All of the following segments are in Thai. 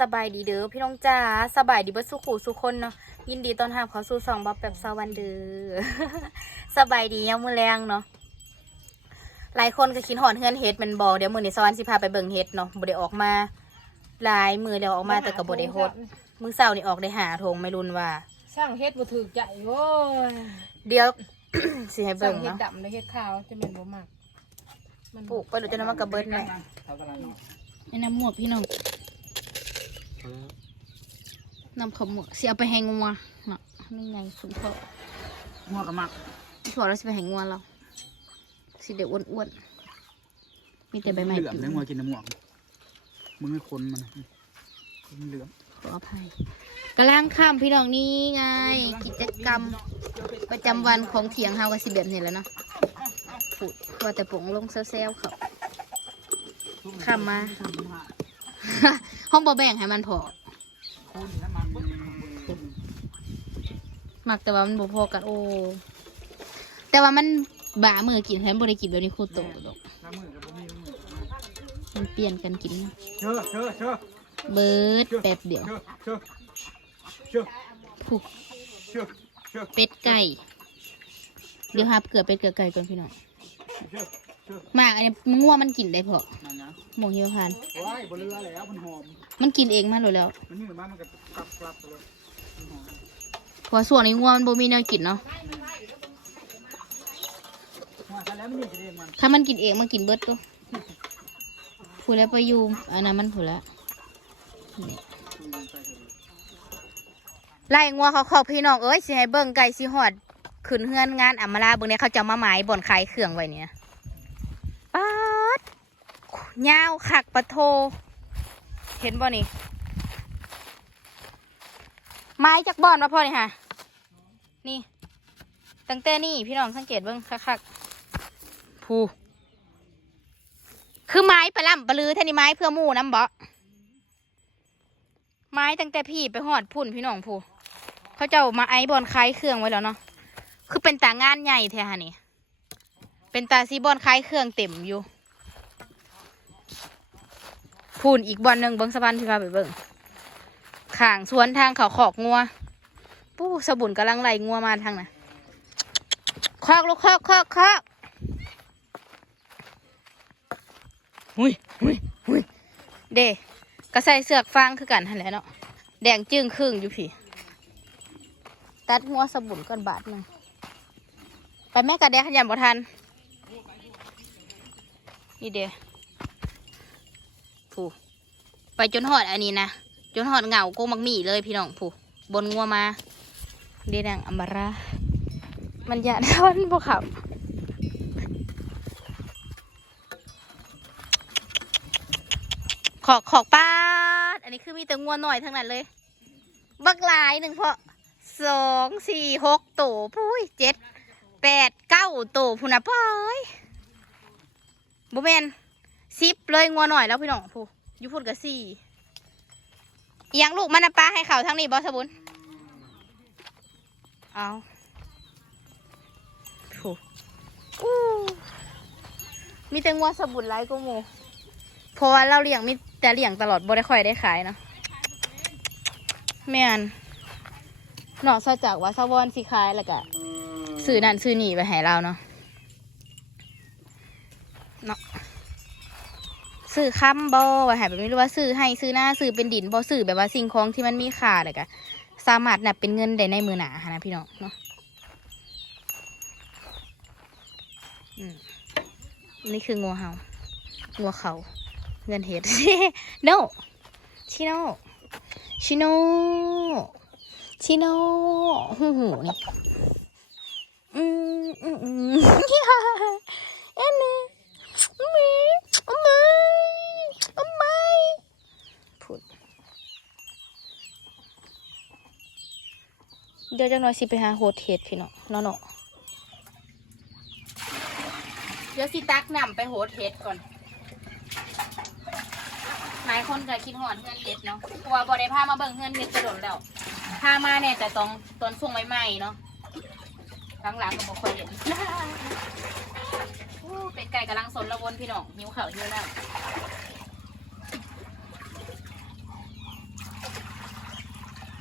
สบายดีเด้อพี่น้องจ้าสบายดีเบ่สุขูสุคนเนาะยินดีต้อนรับเข้าสู่สองบ๊อบแบบสวันเด้อสบายดียามมื้อแรงเนาะหลายคนก็คิดหอนเฮือนเฮ็ดแมันบ่เดี๋ยวมื้อนี้สวรรค์สิพาไปเบิ่งเฮ็ดเนาะบ่ได้ออกมาหลายมื้อแล้วออกมาแต่ก็บ่ได้โฮดมื้อเช้านี่ออกได้หาทงไม่รุนว่า สร้างเฮ็ดบ่ถูกใจโว้ยเดี๋ยว สิให้สร้าเบิ่งงเฮ็ดเนาะดำและเฮ็ดขาวจะเป็นบ่มักมันปลูกไปเดี๋ยวจะนำมากระเบิดแม่นี่น้ำหมวกพี่น้อง นำขาวหมวกสิเอาไปให้งัวเนาะนี่ไงคุณพ่องอกระมักพี่พ่อเราสิไปให้งัวเราสิเดี๋ยวอ้วนๆมีแต่ใบไม้เหลืองเนื้องัวกินน้ำหมวกมึงไม่คนมันมันเหลืองขออภัยกำลังข้ามพี่น้องนี่ไง กิจกรรมประจำวันของเถียงเฮากับสิแบบนี้แหล้วเนาะฟูดว่าแต่ปงลงเซลล์เขาข้ามมา ห้องบ่แบ่งให้มันพอคนน้ำมันมักแต่ว่ามันบ่พอกันโอ้ แต่ว่ามันบ่ามือกินแทนบ่ได้กินแบบนี้คู่โตดอกน้ำมือกับบ่มีน้ำมือมันเปลี่ยนกันกิน เชื่อเชื่อเชื่อเบิดแป๊บเดียว เชื่อเชื่อเชื่อผูกเชื่อเชื่อเป็ดไก่ เดี๋ยวหาเกลือเป็ดเกลือไก่ก่อนพี่น้อง เชื่อเชื่อ หมากอันนี้มันง่วมันกินได้พอนั่นนะหมงหิวพานต์ว้ายบนเรือแล้วมันหอม มันกินเองมาโลดแล้ว มันนี่เหมือนบ้านมันก็กลับกลับไปเลยมันหอมเพราะส่วนนี้ง่วมันบ่มีแนวกินเนาะว่าแต่แล้วมันนี่จะเรียกมันถ้ามันกินเองมันกินเบิดตัวผู้แล้วไปอยู่อันนั้นมันผู้แล้วนี่คุยกันไปเถอะไล่งัวเขาขอบพี่น้องเอ้ยสิให้เบิ่งไก่สิฮอดขึ้นเฮือนงานอัมมาลาเบิ่งเนี่ยเขาจะมาหมายบ่อนขายเครื่องไว้เนี่ยป๊าด ยาวคักปะโท เห็นบ่นี่ ไม้จากบ่อนมาพ่อนี่ค่ะ นี่ ตั้งแต่นี่พี่น้องสังเกตเบิ่งคักๆผู้คือไม้ปลาล่ำปลาลือท่นี่ไม้เพื่อมู่น้ำบ่ไม้ตั้งแต่พี่ไปหอดพุ่นพี่น้องผู้เขาเจ้ามาไอ้บอลคล้ายเครื่องไว้แล้วเนาะ คือเป็นตางานใหญ่แท้ฮะนี่ เป็นตาซีบอลคล้ายเครื่องเต็มอยู่ พุ่นอีกบอลหนึ่งเบิ้งสะพานที่พาไปเบิ้งข่างสวนทางเขาขอกงัวปู้สบุนกำลังไล่งัวมาทางน่ะคอกลูกคอกคอกคอกหุยหุยหุยเด้ก็ใส่เสือกฟางคือกันหันแหละเนาะแดงจึ้งครึ่งอยู่พี่ตัดหัวสบุนก่อนบาทหนึงไปแม่กระแดกขยันบ่ทันนี่เด้ผู้ ไปจนหอดอันนี้นะจนหอดเหงาโกมักหมี่เลยพี่น้องผู้บนงัวมาเดนังอัมบารามันยาดอนบ่ขับขอกขอกป้าดอันนี้คือมีแต่งัวหน่อยทั้งนั้นเลย บักลายหนึ่งเพาะสองสี่หกตัวพุ้ยเจ็ดแปดเก้าตัวพูนะป้อยบุเมนสิบเลยงัวหน่อยแล้วพี่น้องพู อยูพูดกับสี่อิหยังลูกมันนะป้าให้เขาทั้งนี้บอสบุนเอาพูอู้มีแต่งัวสบุนไรกูโมเพราะว่าเราเลี้ยงมีแต่เลี้ยงตลอดบ่ได้ค่อยได้ขายเนาะแม่นนอกจากว่าซาวอนสิขายแล้วก็ซื้อนั่นซื้อนี่ไปให้เราเนาะเนาะ ซื้อค้ำบ่ไว้ให้แบบนี้หรือว่าซื้อให้ซื้อหน้าซื้อเป็นดินบ่ซื้อแบบว่าสิ่งของที่มันมีค่าเลยก็สามารถนับเป็นเงินได้ในมือหนาหั้นะพี่น้องเนาะนี่คืองัวเห่างัวเขาเงินเห็ด no ชิโนชิโนชิโนหูหูนี่อืมอืมอืม อันนี้มีอมอมพูดเดี๋ยวจังหน่อยสิไปหาโฮเทสพี่น้องเนาะเนาะเดี๋ยวสิตักน้ำไปโฮเทสก่อนหลายคนก็คิดหอดเงินเห็ดเนาะเพราะว่าบ่ได้พามาเบิ่งเงินเห็ดจะโดนแล้วพามาเนี่ยแต่ตอนตอนช่วงใหม่ๆเนาะหลังๆก็บ่ค่อยเห็นเป็ดไก่กำลังสนละวนพี่น้องหิวข้าวหิวน้ำ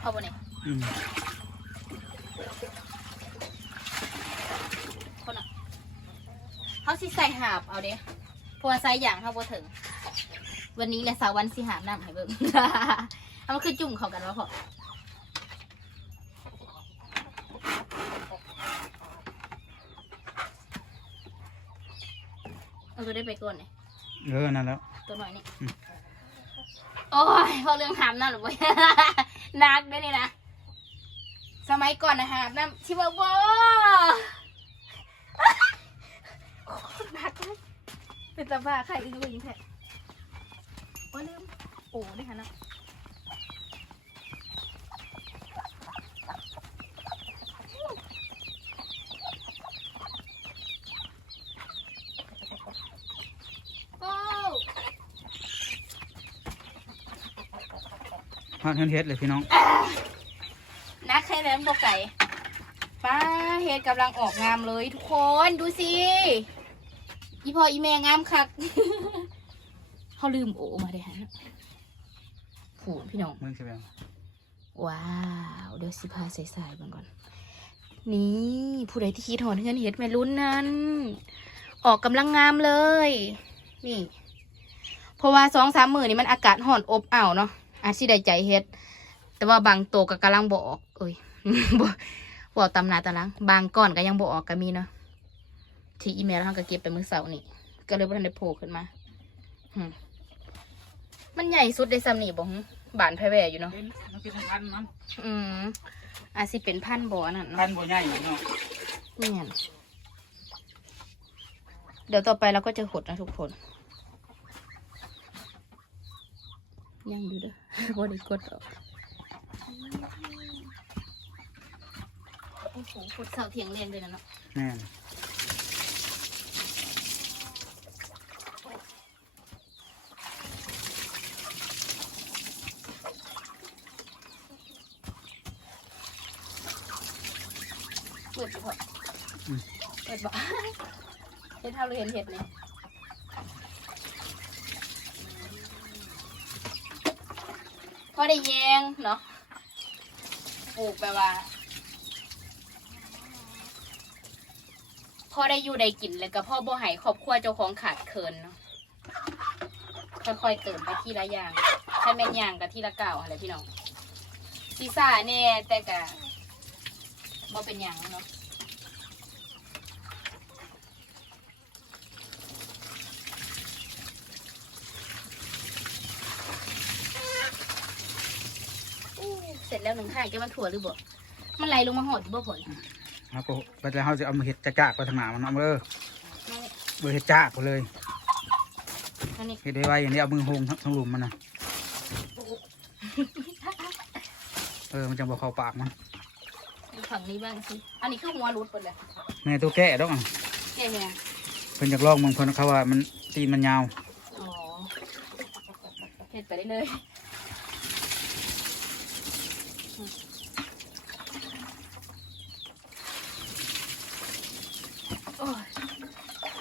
เอาบ่เนี่ยอืมอะเขาสิใส่หาบ เอาเด้เพราะว่าใส่อย่างเขาบ่ถึง วันนี้แหละสาววันสิหาบน้ำให้เบิ่ง เอามันคือจุ่มเข้ากันวะพ่อเอาตัวได้ไปก่อนเนี่ยเออนั่นแล้ว ตัวหน่อยนี่ อืม โอ้ยพอเรื่องหามน้ำหรือเปล่า นักได้เลยนะ สมัยก่อนนะหามน้ำที่ว่าว้าโคตรหนักเลย เป็นตาบ้าใครอึ้งลิงแท้โอ้ยลืมโอ้ได้ค่ะนะโอ้ฮอดเฮือนเฮ็ดเลยพี่น้อง นักแค่นั้นบอกไก่ป้าเฮ็ดกำลังออกงามเลยทุกคนดูสิ อีพออีแม่งามคักเขาลืมโอมาได้ฮะโหพี่น้อง มึงใช่ไหมว้าว เดี๋ยวสิพาใส่สายๆมันก่อน นี่ ผู้ใดที่คิดหอนเงินเฮ็ดไม่รุ่นนั้น ออกกำลังงามเลย นี่ เพราะว่าสองสามมือนี่มันอากาศห่อนอบอ้าวเนาะอาจสิได้ใจเฮ็ด แต่ว่าบางตัวก็กำลังบออกเอ้ยบ่บอกตำหนาตำลัง บางก้อนก็ยังบออกก็มีเนาะ ที่อีเมลเราก็เก็บไปมื้อเสาร์นี่ก็เลยบ่ทันได้โผล่ขึ้นมาหึมันใหญ่สุดในซ้ำนี่บ่หึบานแพร่แว่อยู่เนาะเป็นมันเป็นพันมันอืมอาจสิเป็นพันธุ์บ่อนั่นพัเนาะนบ่ใหญ่เนาะเนี่ยเดี๋ยวต่อไปเราก็จะหดนะทุกคน ยังอยู่เด้อ บ่ได้กดออกโอ้โหหดเสาเถียงเรียงเลยนะเนาะ แม่น เปิดบ่เปิดบ่ เห็นเท่าหรือเห็นเห็ดนี่พอได้แยงเนาะปลูกแบบว่า พอได้อยู่ได้กินแล้วก็พ่อบ่ให้ครอบครัวเจ้าของขาดเคินเนาะค่อยๆเติมไปทีละอย่างถ้าแม่นอย่างกับทีละเก่าอะไรพี่น้องซีซ่าแน่แต่กะบ่เป็นอย่างเนาะ ร็จแล้วหนึ่งข้างแกมันถั่วหรือบ่มันไหลลงมาหอดอยู่บ่ผลแล้วก็ไปแต่เฮาจะเอามาเฮ็ดจากๆไปทางหน้ามันเอาเด้อบ่เฮ็ดจากไปเลยอันนี้เฮ็ดไว้ๆอย่างนี้เอามือโฮงทั้งทั้งหลุมมันน่ะเออมันจะบ่เข้าปากมันดูฝั่งนี้บ้างสิอันนี้คือหัวรุดหมดเลยแม่ตัวแก่ดอกอะแก่เนี่ยเพิ่นอยากลองบางคนเขาว่ามันตีนมันยาวอ๋อเห็ดไปได้เลยโอ้ย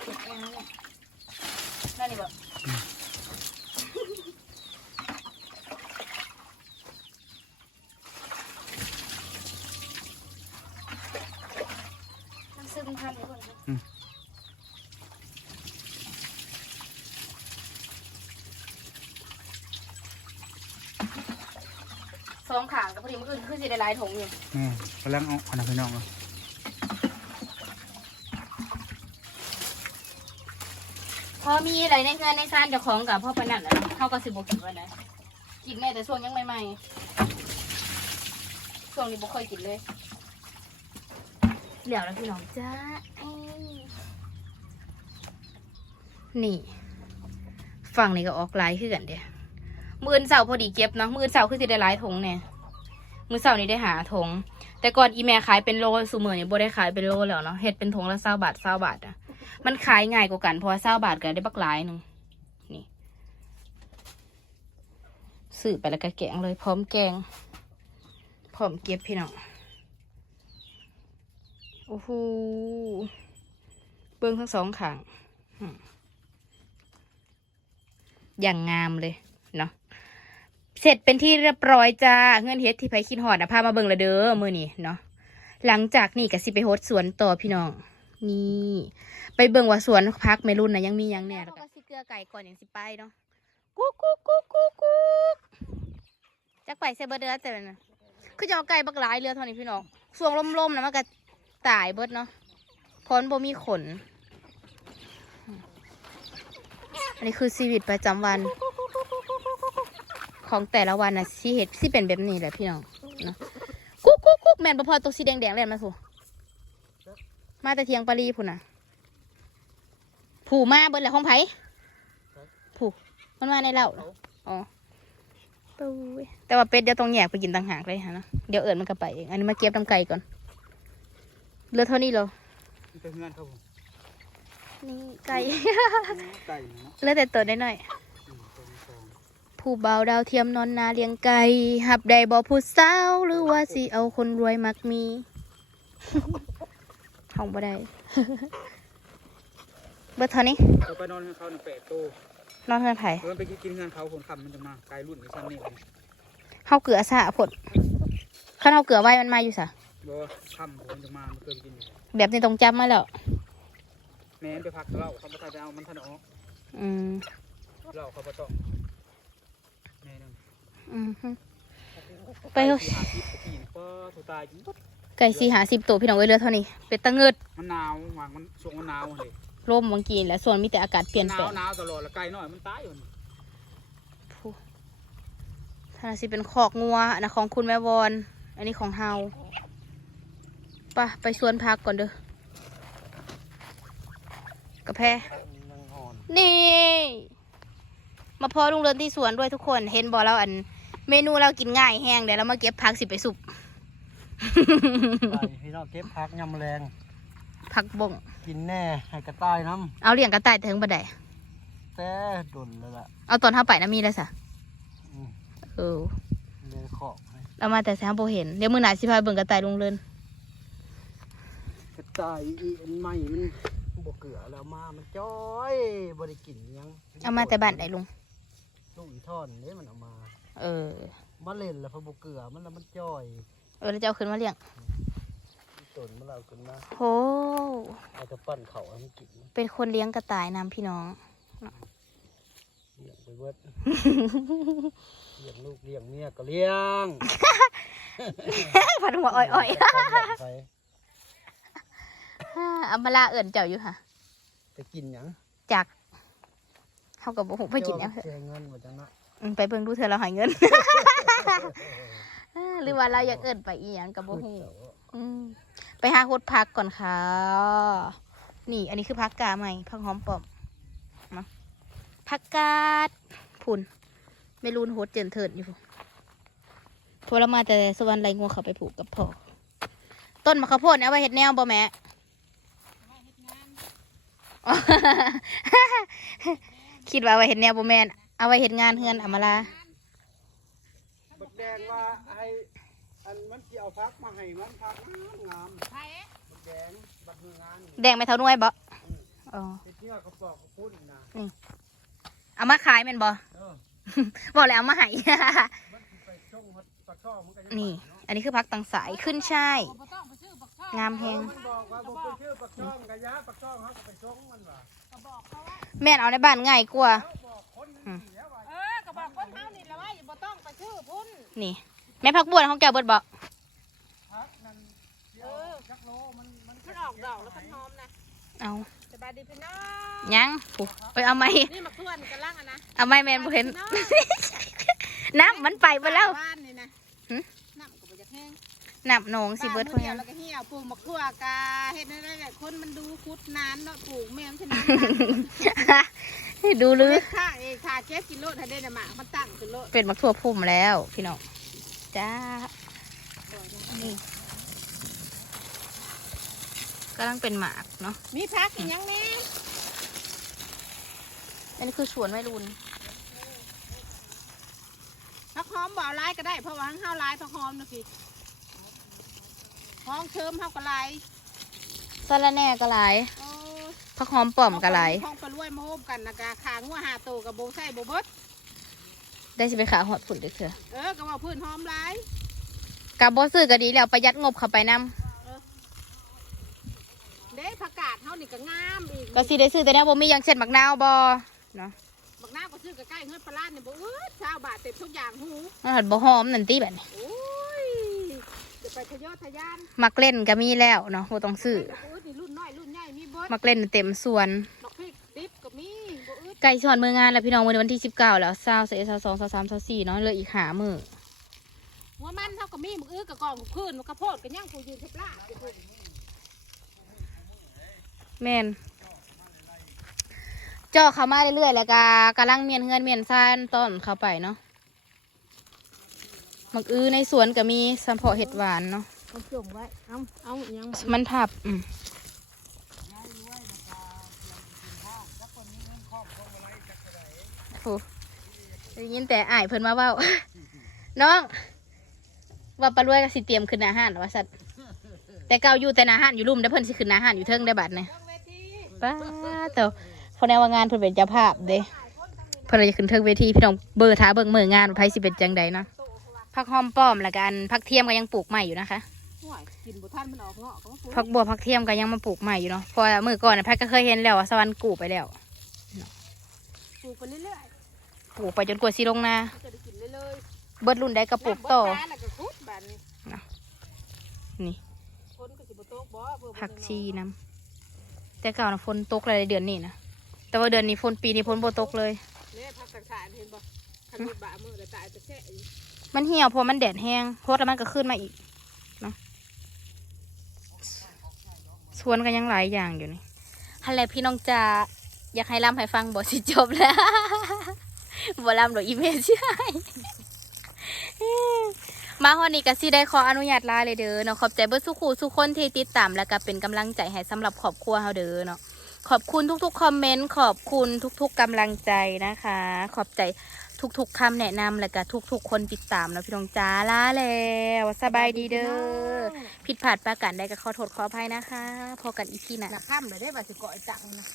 เจ็บแอนเนี่ยนั่นนี่บอกมันซึมทันหรือเปล่าเนี่ย ส องขางกับพอดีเมื่อคืนคือสิได้หลายถุงอยู่แม่กำลังเอาอันนั้นพี่น้องเอาพอมีอะไรในงานในซานเจ้าของกับพ่อปานนันนะเขาก็สิบกินไว้นะกินแม่แต่ช่วงยังใหม่ๆช่วงนี้บ่ค่อยกินเลยเหลียวแล้วพี่น้องจ้าเอ้ยนี่ ฝั่งนี้ก็ออกหลายขึ้นกันเดียมืออนเสาร์พอดีเก็บเนาะมืออนเสาร์คือสิได้หลายถุงเนี่ย มือเสาร์นี้ได้หาถงแต่ก่อนอีแม่ขายเป็นโลสูมือเนี่ยบ่ได้ขายเป็นโลแล้วเนาะเฮ็ดเป็นถงละเศร้าบาทเศร้าบาทอะมันขายง่ายกว่ากันเพราะว่าเศร้าบาทก็ได้บักหลายหนึ่งนี่ซื้อไปแล้วก็แกงเลยพร้อมแกงพร้อมเก็บพี่น้องโอ้โหเบิ้องทั้งสองขางอย่างงามเลย เสร็จเป็นที่เรียบร้อยจ้าเงินเฮ็ดที่ไผคิดหอดนะพามาเบิ่งละเด้อมื้อนี้เนาะหลังจากนี้ก็สิไปโฮดสวนต่อพี่น้อง นี่ ไปเบิ่งว่าสวนพักเมลุนนะยังมียังแน่แล้วก็สิเกลือไก่ก่อนอย่างสิไปเนาะกุ๊กกุ๊กกุ๊กกุ๊กกุ๊กจักไปเซเบิดเดือแต่นะคือจะเอาไก่บักหลายเรือเท่านี้พี่น้องสวงลมๆนะมันก็ตายเบิดเนาะพราะมันบ่มีขน อันนี้คือชีวิตประจำวัน ของแต่ละวันนะสิเห็ดสิเป็นแบบนี้แหละพี่น้องเนาะกุ๊กกุ๊กกุ๊กแม่นบ่พอตัวสีแดงแดงๆเลยมาสูมาแต่เทียงปารีพุ่นน่ะ ผูมาเบิดแหละของไผผูมันมาในเหล้าเหรออ๋อตู้ยแต่ว่าเป็ดเดี๋ยวต้องแยกไปกินต่างหากเลยฮะเนาะเดี๋ยวเอิญมันก็ไปเองอันนี้มาเก็บน้ำไก่ก่อนเหลือเท่านี้เหรอนี่เป็นเงินครับผมนี่ไก่ไก่เนาะเหลือแต่ตัวน้อยๆ หนึ่งสองสอง ผู้เบาดาวเทียมนอนนาเลี้ยงไก่หับได้บ่ผู้สาวหรือว่าสิเอาคนรวยมักมีห้องบ่ได้เบิดเท่านี้เราไปนอนกับเขาหนึ่งแปดโตนอนเฮือนไผเริ่มไปกินเงินเขาคนคำมันจะมาไกลรุ่นในชั้นนี้เลยเฮาเกลือซะผดคันเฮาเกลือไว้มันมาอยู่ซะบ่คำผมมันจะมามันเคยกินอยู่แบบนี้ต้องจับมาแล้วแม่นไปพักเหล้าเขาไปไปเอามันทันออกอืมเหล้าเขาไปต้อง แม่นึงอืมฮึไปไปเถหาอะทิพย์กี่ก็ถูตายจริงปุ๊บไก่สี่หาสิบตัวพี่น้องเอ้ยเหลือเท่านี้เป็ดตะเงิดมันหนาวหวางมันช่วงมันหนาวเลยร่มบางกีนและส่วนมีแต่อากาศเปลี่ยนหนาแปลวงหนาวตลอดแล้วไก่น้อยมันตายอยู่นี่ถ้าสิเป็นคอกงัวอันนะของคุณแม่วอน อันนี้ของเฮาไปะไปสวนพักก่อนเด้อกระแพมันอ่อนนี่ มาพอลุงเรือนที่สวนด้วยทุกคนเห็นบอเราอัน เมนูเรากินง่ายแห้งเดี๋ยวเรามาเก็บผักสิไปสุปไปพี่น้องเก็บพักยำแรงผักบ่งกินแน่ให้กระต่ายน้เอาเลี้ยงกระต่ายแต่ถึงบันไดำแต่ดนแล้วล่ะเอาตอนเท้าไปนะมีแล้วสะอืมเออเลยขอบให้เรามาแต่แซมโบเห็นเดี๋ยวมือหนาสิพาเบิ่งกระต่ายลุงเรือนกระต่ายอีอันใหม่มันบกเกลือแล้วมา มันจ้อยบริกินหยัง เอามาแต่บ้านไหนลุง ลูกอีท่อนนี่มันเอามา เออ มาเล่นแล้วพอบกเกลือมันแล้วมันจ้อยเออแล้วจะเอาขึ้นมาเลี้ยงตนมันเอาขึ้นมาโหเอาจะปั้นเขาให้มันกินเป็นคนเลี้ยงกระต่ายนำพี่น้องเลี้ยงไปเบิดเลี้ยงลูกเลี้ยงเมียก็เลี้ยงพันหัวอ่อยไปๆอัมมาลาเอิ่นเจ้าอยู่ค่ะไปกินหยังจาก เขากับบุกไปกินหยังเสียเงินหมดจังนะอืมไปเบิ่งดูเธอเราหายเงินหรือว่าเราอยากเอิ่นไปอีหยังกับบุพูกดเถอะไปหาโคดพักก่อนค่ะ นี่ อันนี้คือพักกาใหม่พักหอมปอมเนาะพักกาดพุ่นไม่รุนโหดเจินเถิดอยู่พวกเรามาแต่สวรรค์ไรงัวเขาไปผูกกับพ่อต้นมะข้าวโพดเนี่ยเอาไว้เห็ดแนวบ่แม่ คิดว่าเอาไว้เห็ดแนวบ่แม่นเอาไว้เห็ดงานเฮือนอำมาลาบักแดงว่าให้อันมันสิเอาพักมาให้มันพักงามงามบักแดงบักมืองานนี่แดงไม่เท่าหน่วยบ่อ๋อไปเที่ยวเขาบอกเขาพูดนะเอามาขายแม่นบ่เออบอกแล้วเอามาให้ มันสิไปช่องปากช่องมันก็ยังนี่ อันนี้คือพักตังสายขึ้นช่ายบ่ต้องไปซื้อบักช่องงามแฮง มันบอกว่าผมไปชื่อปากช่องกะยะปากช่องเขาก็ไปช่องมันว่ะก็บอกเขาว่า แม่นเอาในบ้านง่ายกว่าเขาบอกคนนี่เสียว่าเออก็บอกคนเฮานี่แหละว่าอย่าบ่ต้องไปซื้อพุ่นนี่ แม่พักบัวของแกเบิดบ่พักนั่นเดี๋ยวจักโลมันมันมันออกดอกแล้วมันหอมนะเอาสบายดีพี่น้องยังผูไปเอาไหมนี่มักส่วนกันล่างอะนะเอาไหมแม่นบ่เห็นน้ำมันไปไปแล้วบ้านนี่นะ หึ น้ำก็บ่จะแห้ง น้ำหนองสิเบิดพพออเดียยัวงแล้วก็เหี่ยวปลูกมะขั่วกาเฮ็ดได้ๆคนมันดูคุดนานเนาะปลูกแม่มันสินานดูลือเฮ็ดค่าเองค่าเก็บกิโลถ้าได้น่ะหมากมันตั้งขึ้นโลดเป็นมักทั่วพุ่มแล้วพี่น้องจ้านี่กำลังเป็นหมากเนาะมีพักอีกยังแม่อันนี้คือสวนไม้รุนผักหอมบ่เอาหลายก็ได้เพราะว่าทั้งเฮาหลายผักหอมนะพี่ หอมเชิมเฮาก็หลายสะระแหน่ก็หลายโอ้ยผักหอมป้อมก็หลายห้องไปรวยมาโฮมกันนะกะขางัวหาโตกับโบใส่โบเบิดได้สิไปขาหอดผุนเด็กเถอะเออก็ว่าพื้นหอมร้ายกับบอซื้อก็ดีแล้วประหยัดงบเข้าไปนํเด้ผักกาดเฮานี่ก็งามอีกก็สิได้ซื้อแต่เนี้ยบ่มีหยังเช่นมักนาวบ่เนาะบักหน้าก็ซื้อใกล้ๆเงินปลาล้านนี่บ่อึดชาวบาทเต็มทุกอย่างหูมันหัดบ่หอมนั่นติแบบนี้โอ้ยจะ ไปทะเยอทะยานมักเล่นก็มีแล้วเนาะบ่ต้องซื้อบ่อึดนี่รุ่นน้อยรุ่นใหญ่มีเบิดมักเล่นเต็มส่วนบักพริกดิบก็มีบ่อึดใกล้สอนมืองานแล้วพี่น้องวันนี้วันที่19แล้ว20 21 22 23 24เนาะเหลืออีกหามื้อหัวมันเท่ากับมีมึกอื้อกะกองคืนมันกระโพดกันย่างกูยืนเทปลาอยู่พุ่นแม่นเจาะเข้ามาเรื่อยๆแล้วก็กำลังเมียนเฮือนเมียนซ่านต้อนเข้าไปเนาะ มักอื้อในสวนก็มีสัมเพาะเห็ดหวานเนาะเอาจุ่มไว้เอาเอายังมันทับอืมโอ้ได้ยินแต่อ้ายเพิ่นมาเว้า น้อง ว่าปลารวยก็สิเตรียมขึ้นอาหารว่าสัตว์แต่เก่าอยู่แต่อาหารอยู่ลุ่มได้วเพิ่นสิขึ้นอาหารอยู่เทิงได้บัดเนี่ยเวทีป้าเต่พอแนวว่างานเพิ่นเป็นเจ้าภาพเด้เพิ่นเลยจะขึ้นเทิงเวทีพี่น้องเบอร์ท้าเบิ่งมืองานว่าไผสิเป็นจังใดเนาะ ผักหอมป้อมแล้วกันผักเทียมก็ยังปลูกใหม่อยู่นะคะห่วยกินบุท่านมันออกเงาะก็มาปลูกผักบัวผักเทียมก็ยังมาปลูกใหม่อยู่เนาะเพอมือก่อนนะแพทย์ก็เคยเห็นแล้วว่าสวรรค์กูไปแล้วปลูกไปเรื่อยปลูกไปจนกว่าสิลงนาๆมันจะได้กินเรื่อยเบิดรุ่นใดก็ๆปลูกต่อน้ำบ่ตายแล้วก็คุดแบบนี้นี่คนก็สิบ่ตกบ่เพื่อบ่ผักชีน้ำแต่เก่านะฝนตกหลายเดือนนี่นะแต่ว่าเดือนนี้ฝนปีนี้ฝนบ่ตกเลยเนี่ยผักต่างๆเห็นบ่คันมีบะมือแล้วตายจะแช่อยู่ มันเหี่ยวเพราะมันแดดแห้งโพดแล้วมันก็ขึ้นมาอีกเนาะสวนก็ยังหลายอย่างอยู่นี่ฮันแหลพี่น้องจะอยากให้ล่ำให้ฟังบทสิจบแล้วบ่ล่ำหรออีเมจใช่มาฮอนี้ก็สิได้ขออนุญาตลาเลยเด้อเนาะขอบใจเบิดสุขูสุคนที่ติดตามแล้วก็เป็นกำลังใจให้สำหรับครอบครัวเฮาเด้อเนาะขอบคุณทุกๆคอมเมนต์ขอบคุณทุกๆกำลังใจนะคะ ขอบใจ ทุกๆคำแนะนำแล้วก็ทุกๆ คนติดตามเนาะพี่น้องจ้าลาแล้วสบายดีเด้อผิดพลาดประการใดก็ขอโทษขออภัยนะคะ พอกันอีกทีหนะหนักข้ามเลยได้บ่สิเกาะจังนะ